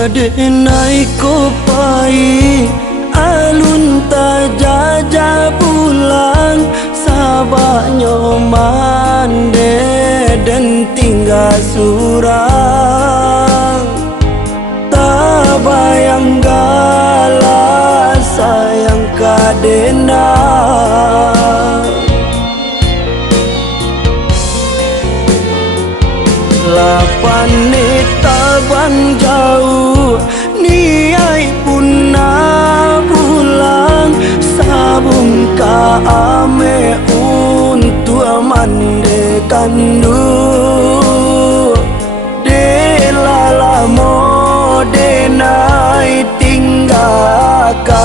Denai ko pai alun ta jaja pulang sabaknya mande dan tinggal surang tak bayang gala sayang kadena lapan taban jauh niai pun na pulang sabung ka ame untuk mande kandu de lala mo de nai tinggalkan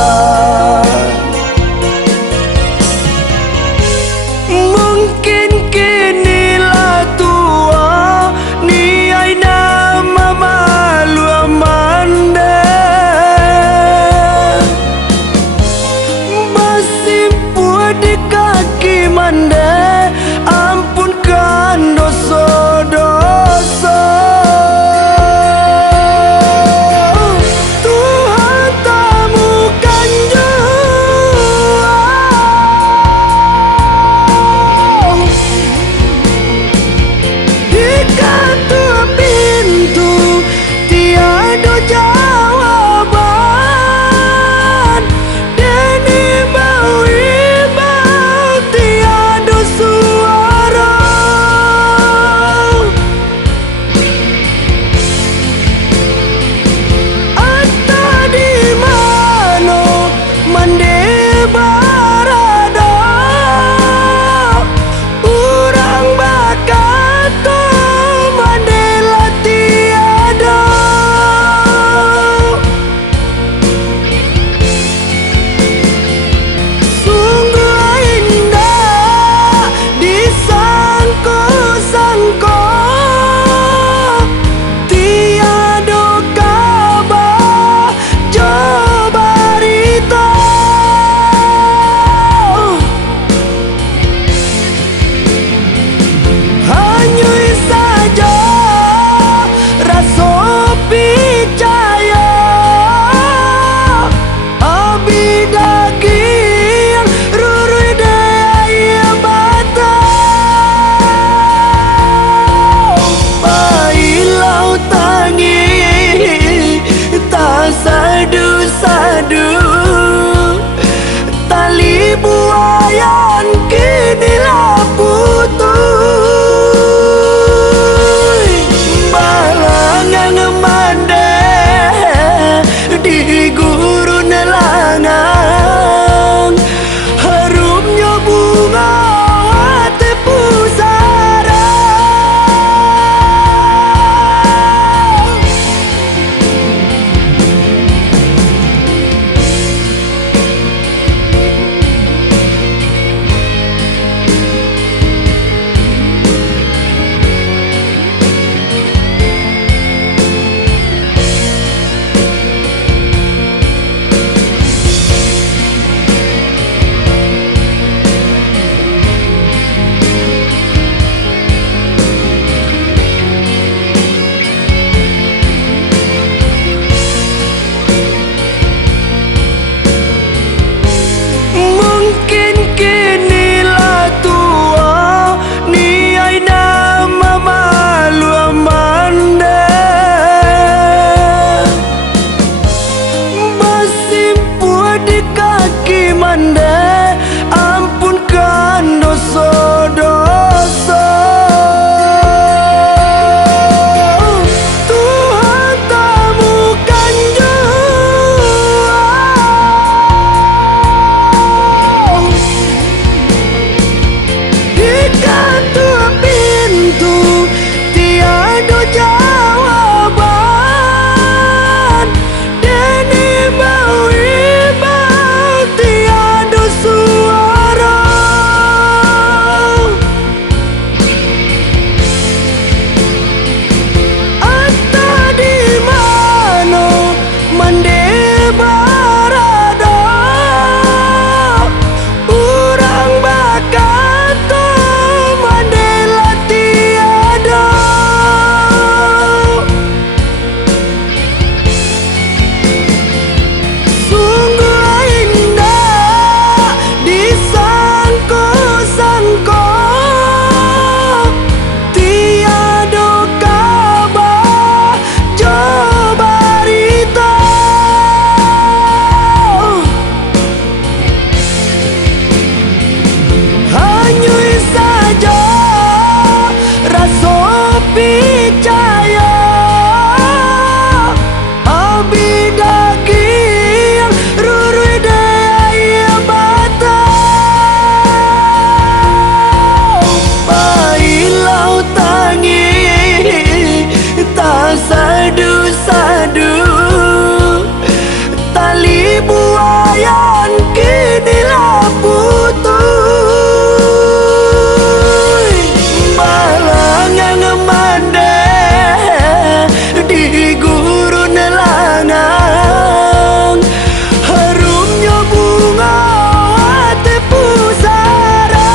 mungkin kini lah tua niai nama malu amanda masih buat di kaki manda ampunkan dosa-dosa percaya abi daging rurui daya bata bailau tangi tak sadu-sadu tali buayan kini lah putus malangang mande di gurun langang harumnya bunga hati pusara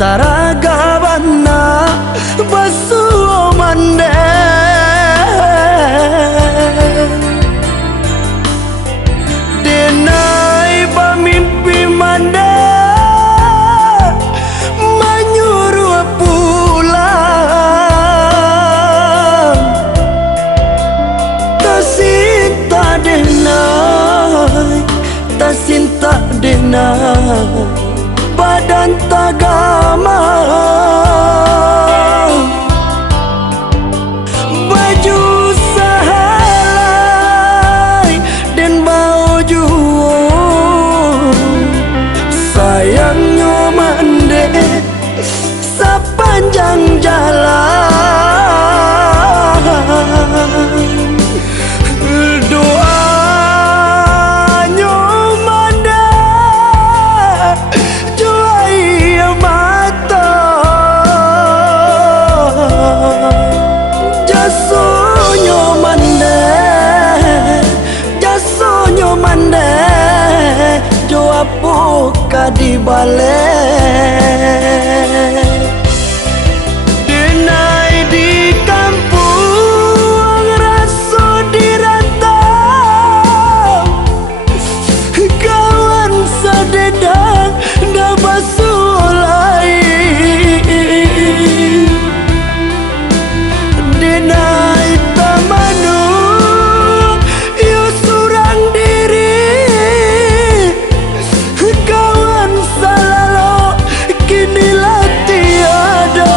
taragabana basuo mande denai pamimpi mande menyuruh pulang tasinta denai tasinta denai badan tagama baju sahalai dan baju sayangnya mande sepanjang jalan doanya mande jasonyo mande joapo kadi balik denai di kampung raso dirantau kawan sadedang dah basulai denai tamanu yo surang diri kawan salalo kini lah tiada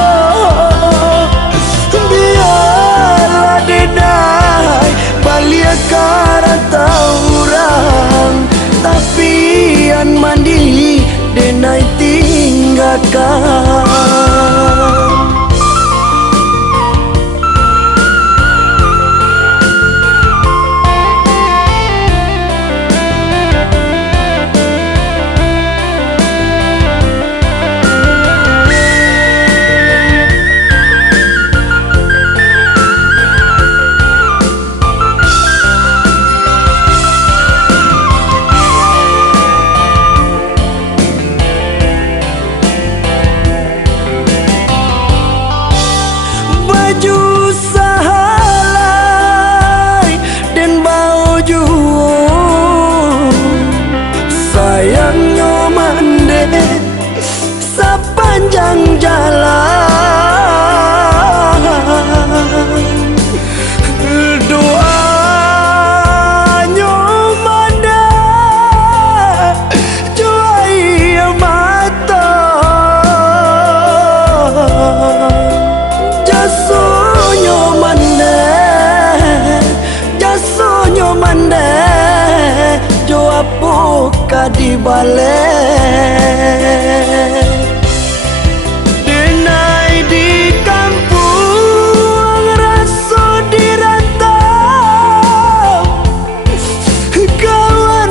biarlah denai balia karata orang tapi an mandi denai tinggalkan sahalai dan baju sayangnya mande sepanjang jalan doanya mande cuai mata jasonyo mande joapo kadi balik denai di kampung raso dirantau kawan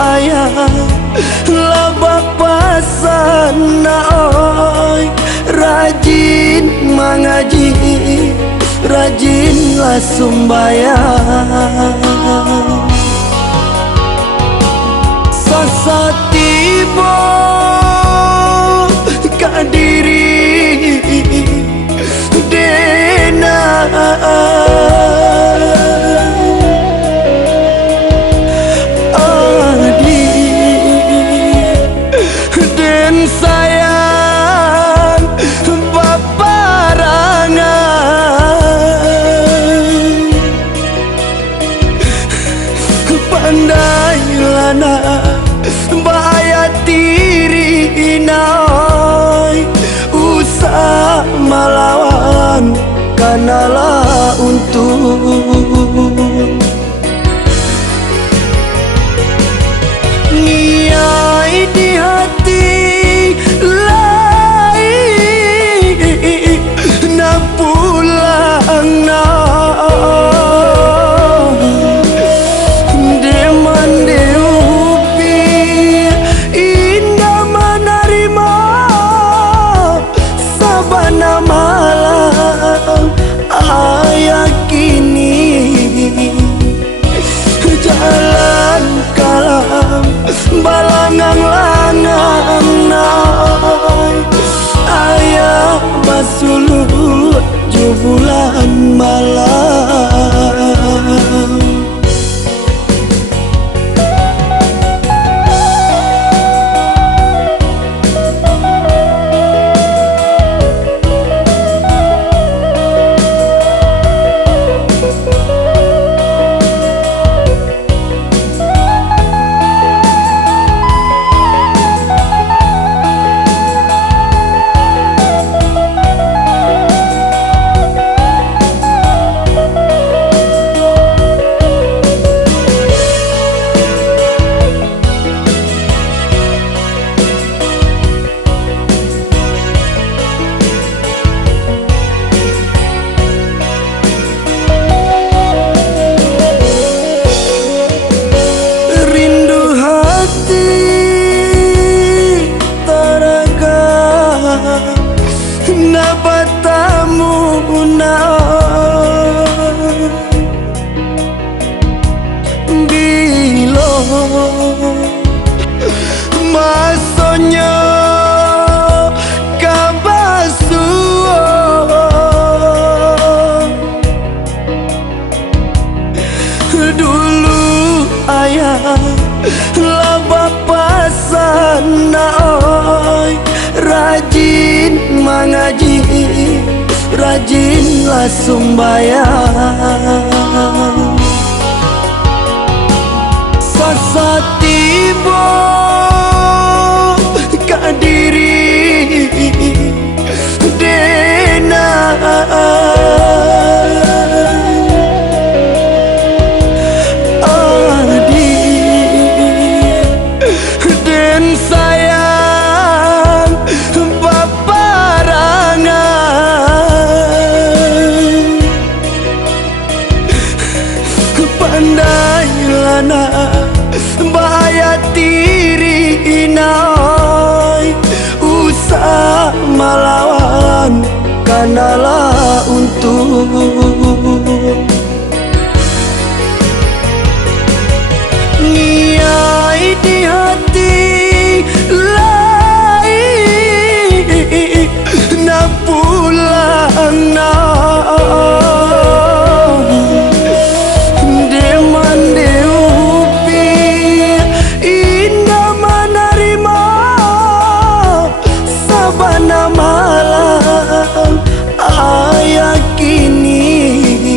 ayah lah bapa sana oi, rajin mengaji, rajinlah sumbayang. Sasa tiba kadiri dena adi den sayang baparangan pandailah bahaya tiri inai usah melawan kanalah untung niai di hati lain na pulang na jalan kalam balangang-langang naik ayah basulut jubulan malam. Nabatamu na bilo masonya kabasu dulu ayah lah bapa sana oi, rajin mengaji, rajinlah sumbayang. Sasa tiba kadiri dena adi den sayang baparangan pandailah bahaya tiri inai usah melawan kanalah untung niai di hati lain na pulang na malam ayah kini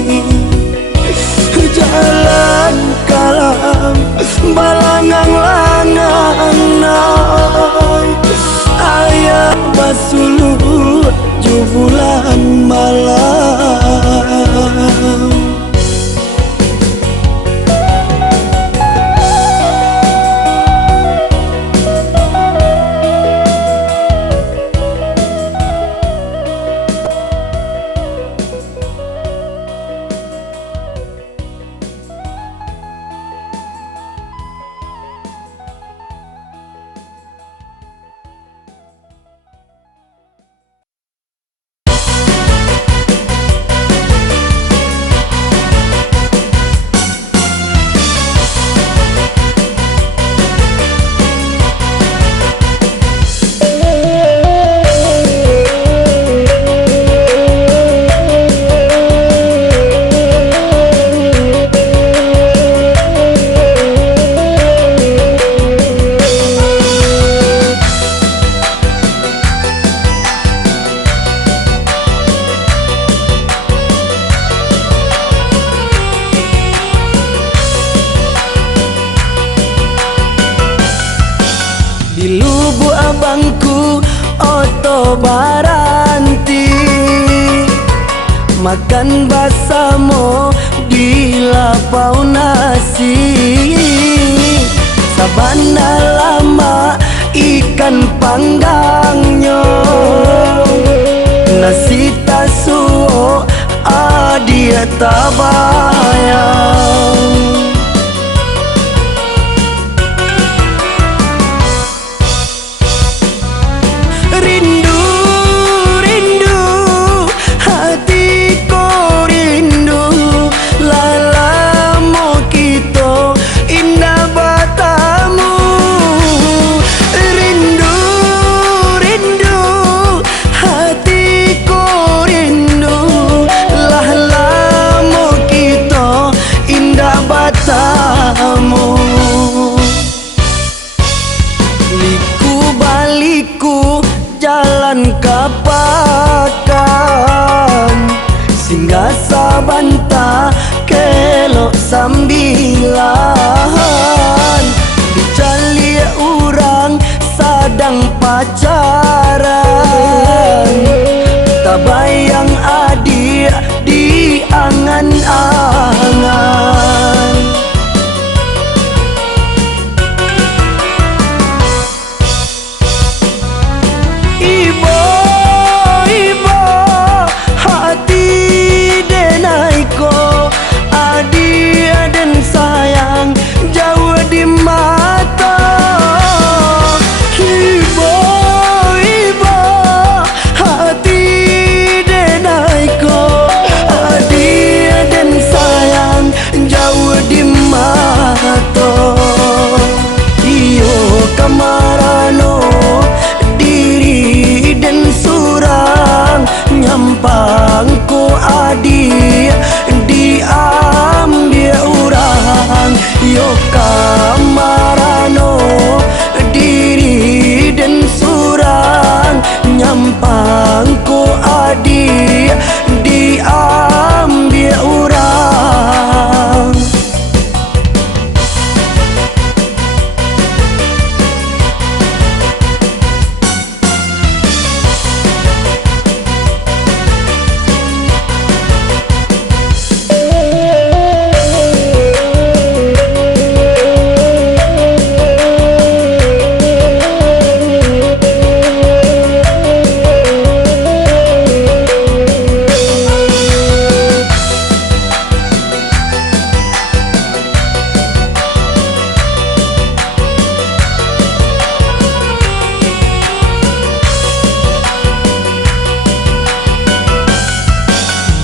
abangku oto baranti, makan basamo bila pau nasi. Sabana lama ikan panggangnya, nasi tasuo adia tabayang. Rindu, rindu, hatiku rindu, lalamo kita indah batamu. Rindu, rindu, hatiku rindu, lalamo kita indah batamu. Liku baliku jalan kapakan, singgah sabanta kelok sambilan. Dicali orang sadang pacaran, tak bayang adik di angan-angan. Ibo, ibo, hati denaiko, adi dan sayang jauh di mata. Ibo, ibo, hati denaiko, adi dan sayang jauh di mata. Iyo kamarano diri dan surang, nyampangku adi diambil orang. Yo kamarano diri dan surang, nyampangku adi diambil orang.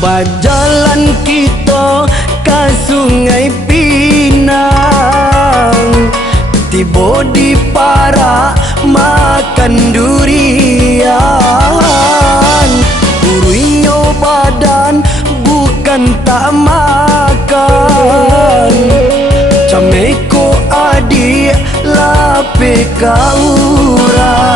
Bajalan kita ke Sungai Pinang, tiba di para makan durian. Uruinyo badan bukan tak makan, cameko adik lape kaurang.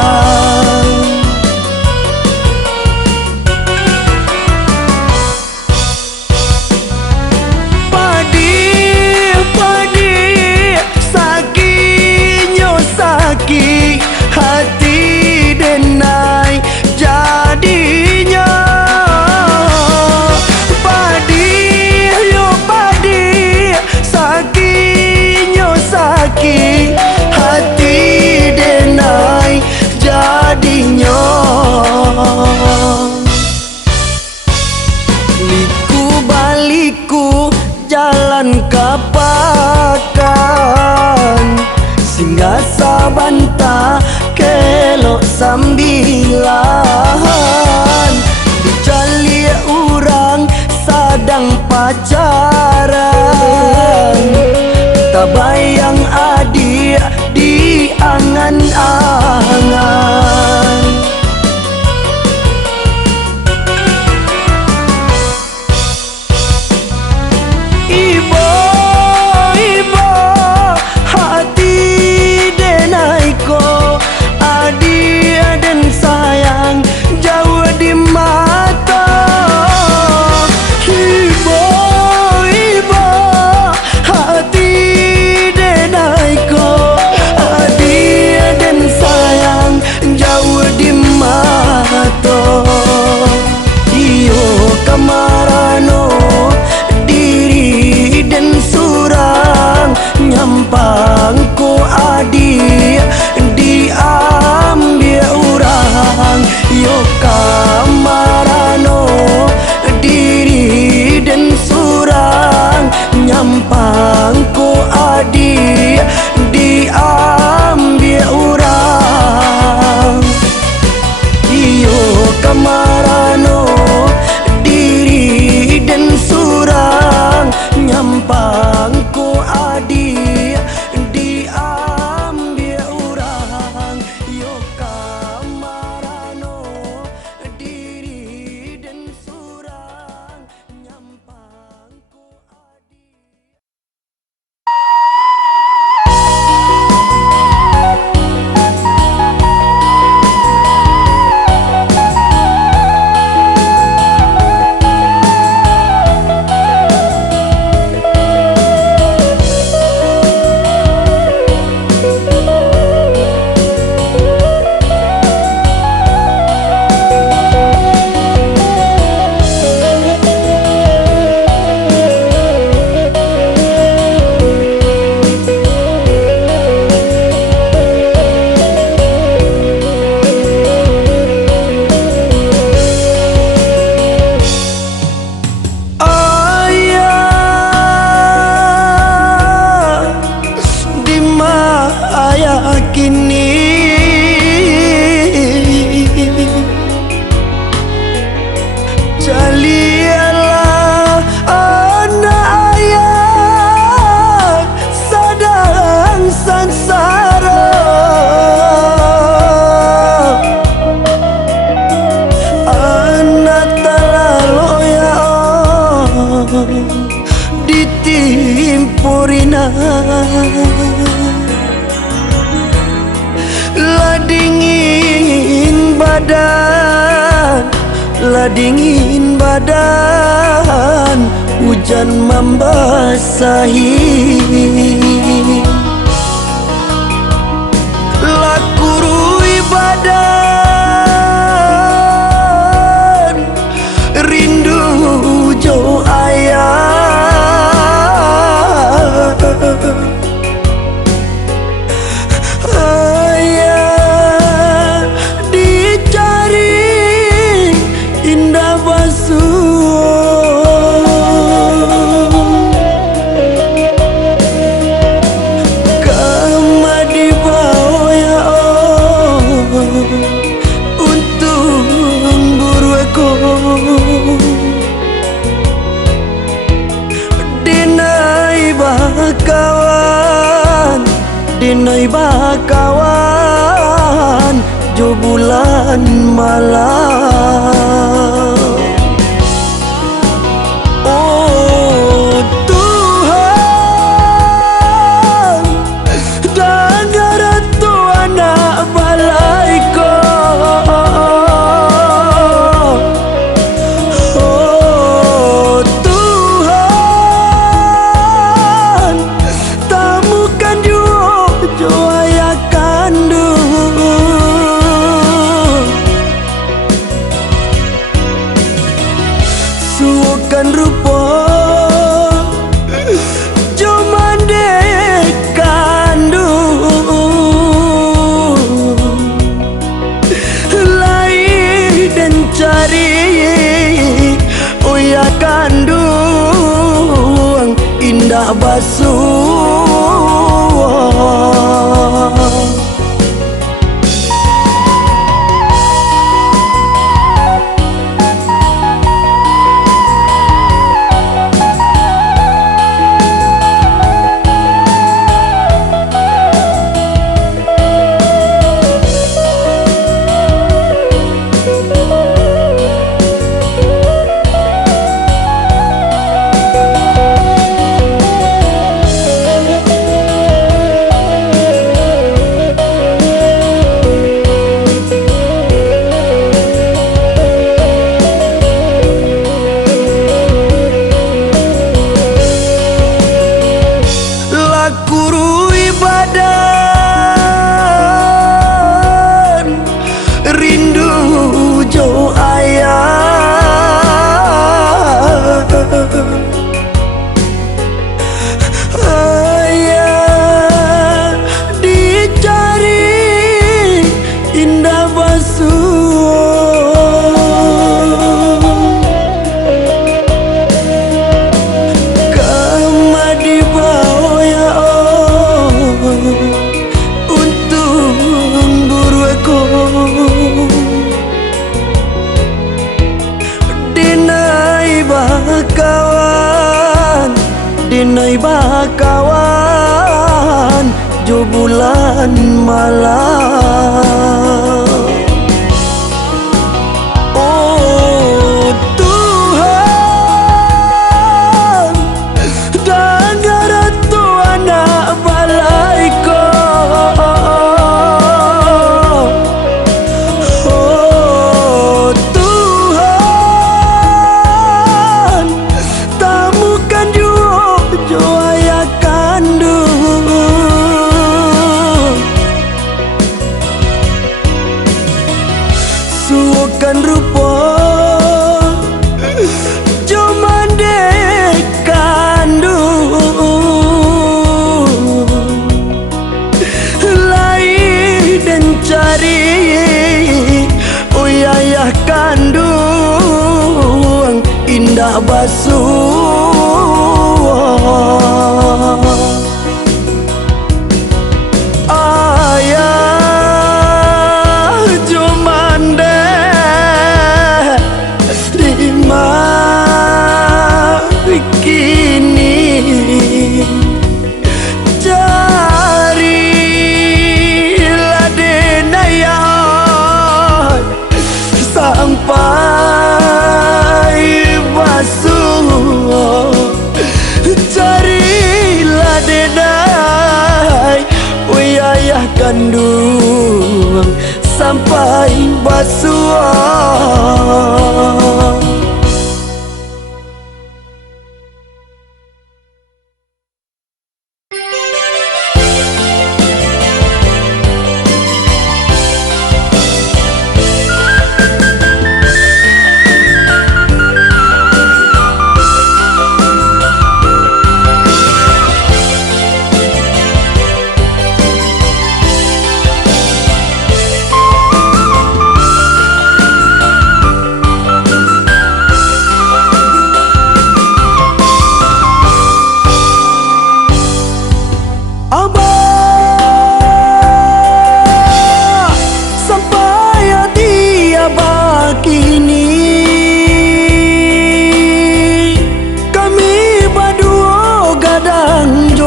Hati denai jadinya, padi yo padi, sakinyo saki, hati denai jadinya. Liku baliku jalan kapakan, singgah sabanta kelok sambilan. Dicali orang sadang pacaran, tak bayang adik di angan-angan. Ibo, ibo, hati denaiko, adi dan sayang jauh di mata. Ibo, ibo, hati kini jalialah anak ayah sadang sansara anak talaloya ditimpurina lah dingin badan, lah dingin badan, hujan membasahi lah kurui badan, rindu jo ayah dinai bakawan jo bulan malam. Oh Tuhan, dengar tu anak balaiku. Oh Tuhan, tamukan jo ayah kandung, sukan rupa jo mandek kandung, lai dan cari ayah kandung indah basuh. Kurui badan, rindu jo ayah, ayah dicari indah basuh. Dinai bakawan jo bulan malam. Oh Tuhan, dengar tu anak balaiku. Oh Tuhan, tamukan jo ayah kandung, sukan rupa jo mandek kandung, lai dan cari ayah kandung indah basuh. Ayah gandung sampai basuh.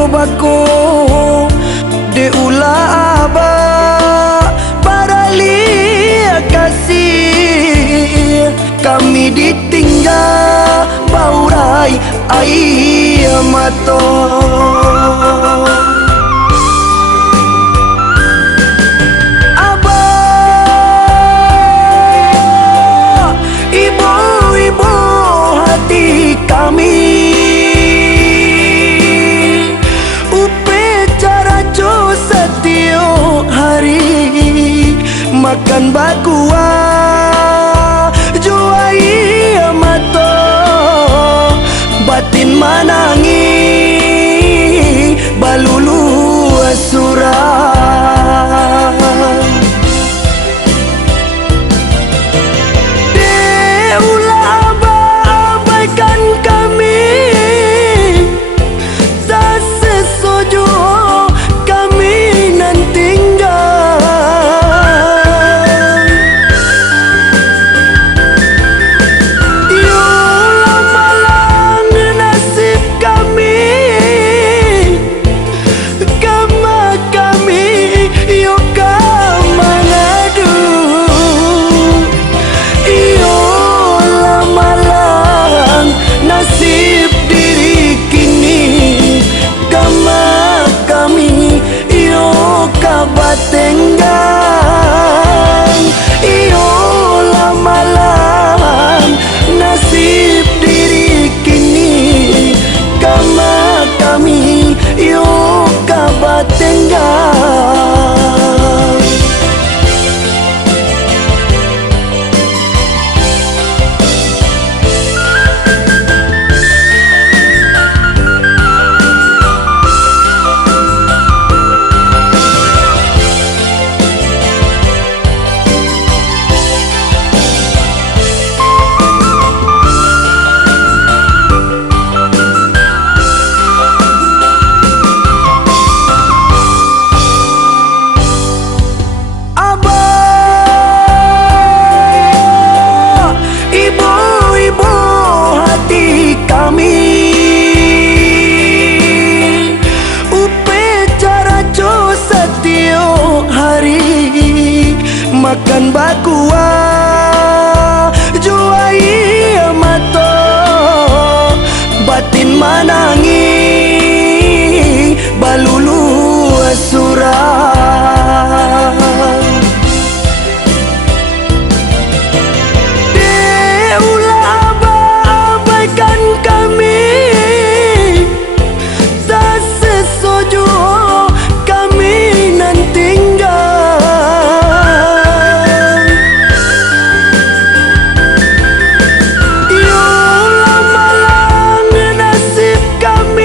Bako de ulah aba baralia kasih kami ditinggal baurai air mata. Abah ibu-ibu hati kami makan bakua juai mato batin manangi balulu asurah deulah abaikan kami tak sesuju kami nan tinggal. Batenggang iyo lamalan nasib diri kini kama kami iyo kabatenggang. Makan bakua juai mato batin manangi balulu asurah deulah abaikan kami tak sesuju kami nan tinggal. Kami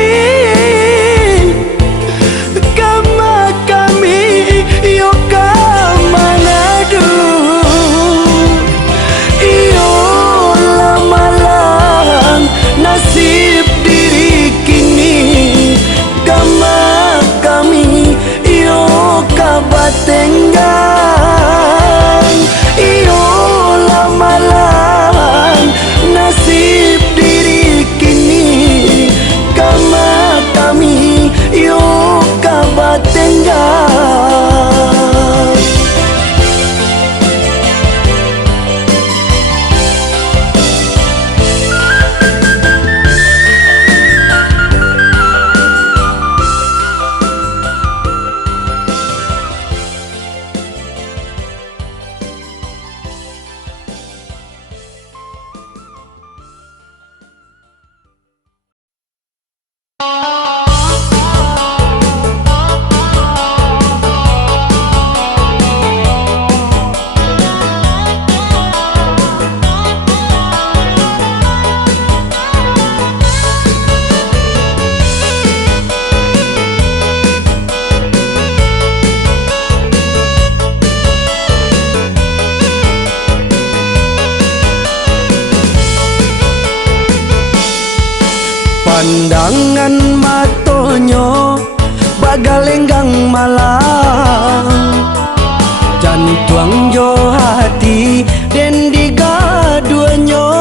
Pandangan matonyo bagalenggang malang, jantuang jo hati den digaduanyo.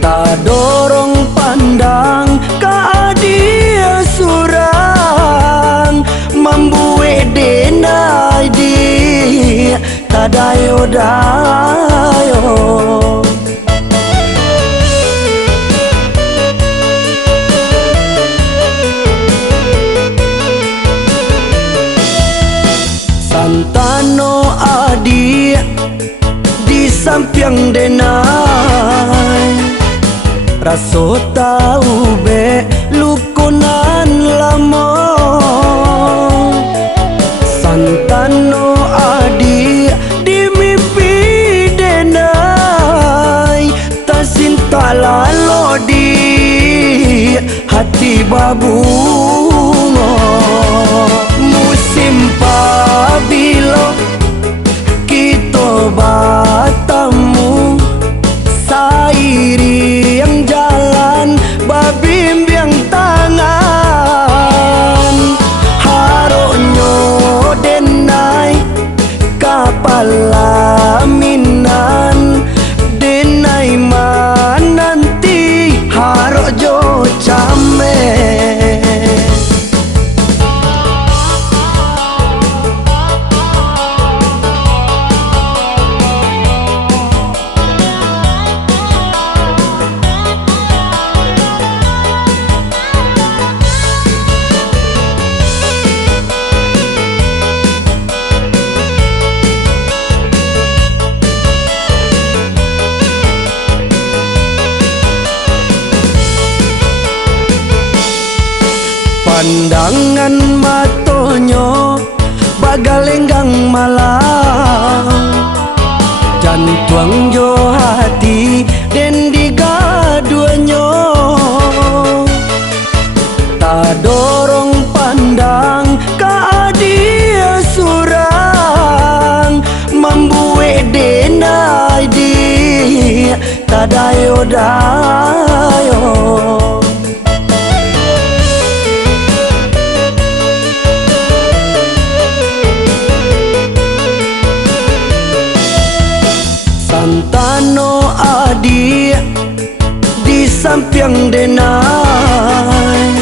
Tak dorong pandang ka dia surang, membuat denai di tadayo-dayo. Santano adi di samping denai, raso tahu be lukunan lamo. Santano adi di mimpi denai, tasinta lalo di hati babungo. Musim pabilo kita batamu, sairi yang jalan babimbiang tangan. Haronyo denai kapal laminan, denai mananti harojo came. Pandangan matonyo bagalenggang malang, jantuang jo hati den digaduanyo. Tak dorong pandang ka dia surang, membuat denai di tadayo-dayo. Santano adi di samping denai,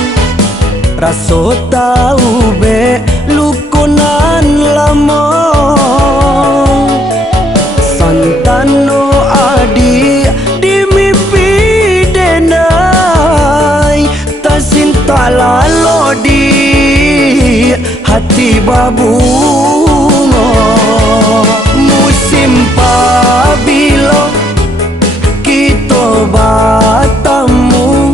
raso tahu be lukunan lamo. Santano adi di mimpi denai, tasinta lalo di hati babungo. Musim pabilo kita batamu,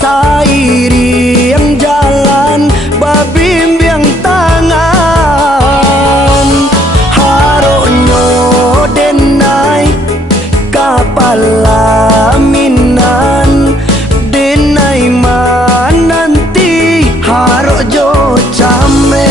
sairi yang jalan babimbiang tangan. Haronyo denai kapal laminan, denai mananti harojo came.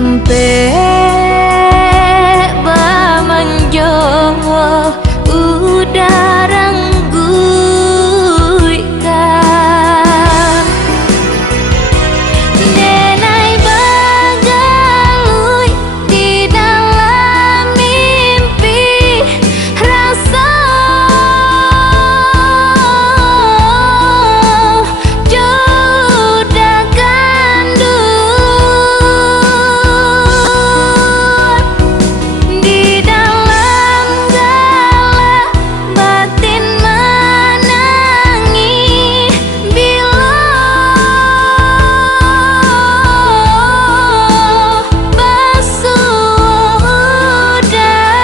sampai bamanjowo udah rangguikan denai bagalui di dalam mimpi rasa jodoh gandul di dalam gala batin menangi bila basuh udah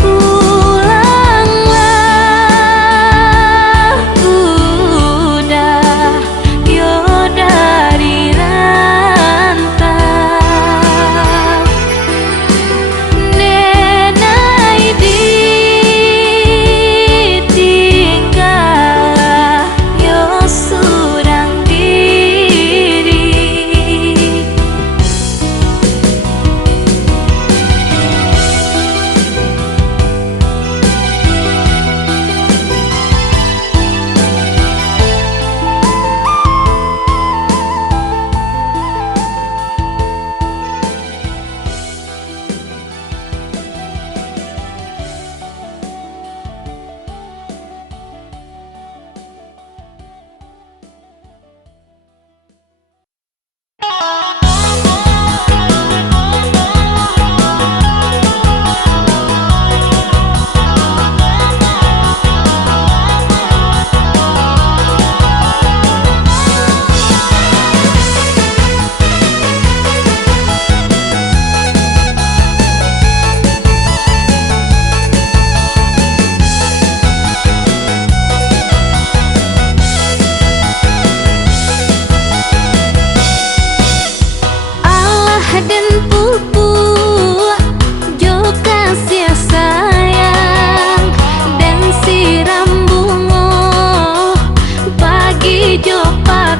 pulanglah udah yo dari rantau nenai ditinggal yo surang diri. Allah dan pupu jo kasih sayang dan siram bunga pagi jo pak